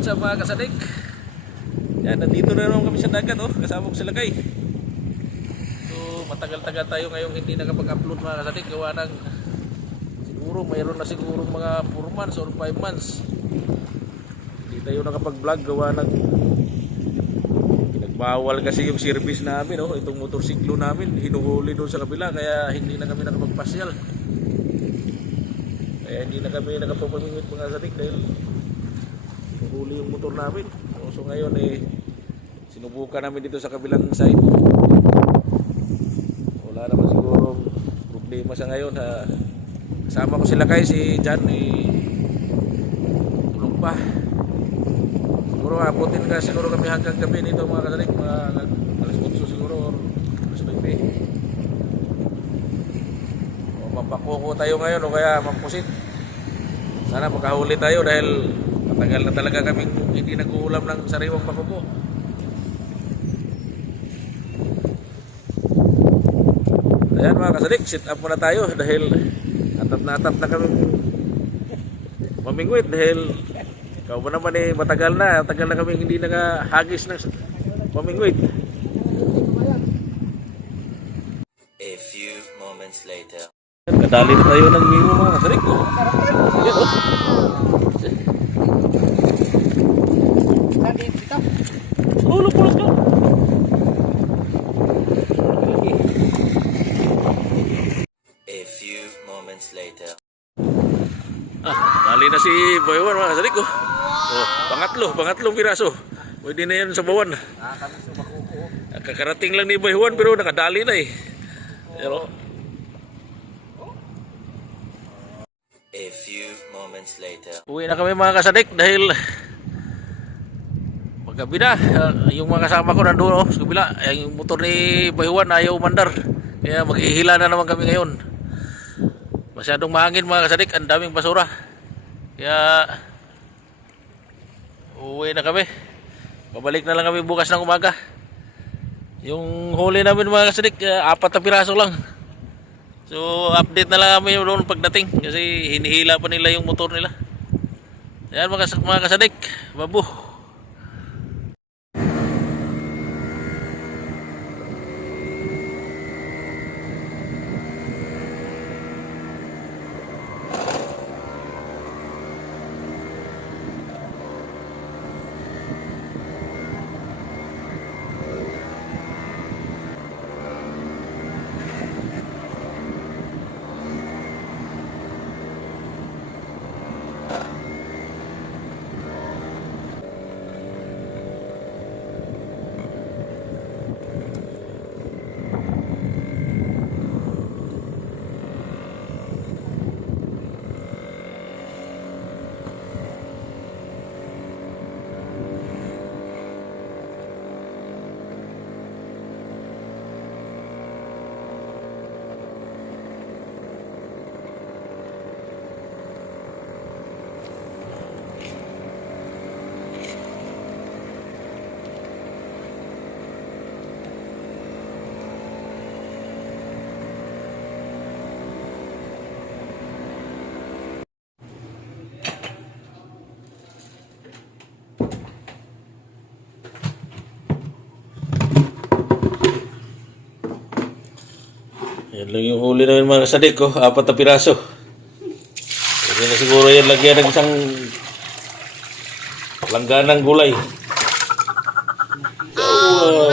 what's up mga kasadik? Yan, nandito na naman kami sa dagat, oh. Kasama ko sila kay. So, matagal-tagal tayo ngayong hindi nakapag-upload mga kasadik. Gawa ng, siguro, mayroon na siguro mga 4 months or 5 months. Hindi tayo nakapag-vlog. Gawa ng, pinagbawal kasi yung service namin, oh. Itong motorsiklo namin, hinuhuli doon sa kabila. Kaya hindi na kami nakapagpasyal. Kaya hindi na kami nakapagpamingwit mga kasadik dahil huli yung motor namin. So ngayon sinubukan namin dito sa kabilang side. Wala naman siguro problema sa ngayon. Kasama ko sila kay si John tulog pa. Siguro abutin ka siguro kami hanggang gabi dito mga kasadik, mga alas 8 siguro or alas 9. Mapakuko tayo ngayon o kaya mampusit. Sana makahuli tayo dahil matagal na talaga kaming hindi nag-uulam ng sariwang pakuko. Ayan mga kasadik, sit up muna tayo dahil atap na kaming mamingwit dahil ikaw ba naman matagal na kaming hindi nakahagis ng mamingwit. A few moments later. Kadali na tayo ng mimo mga kasadik. Ayan oh. Ulog ka. A few moments later. Dali na si Boywan mga kasadik ko. Oh, pangatlong piraso. Pwede na yan sa bawan. Kakarating lang ni Boywan pero nakadali na Pero a few moments later. uwi na kami mga kasadik dahil gabi na. Yung mga kasama ko nandoon sa kabila. Yung motor ni Baywan ayaw umandar. Kaya maghihila na naman kami ngayon. Masyadong mahangin mga kasadik. Ang daming basura. Kaya uwi na kami. Babalik na lang kami bukas ng umaga. Yung huli namin mga kasadik, 4 na piraso lang. So update na lang kami doon pagdating. Kasi hinihila pa nila yung motor nila. Ayan mga kasadik. Babu. Yan lang yung huli namin mga kasadik ko, 4 na piraso. Pwede na siguro yan lagyan ng isang langganang gulay. Oh,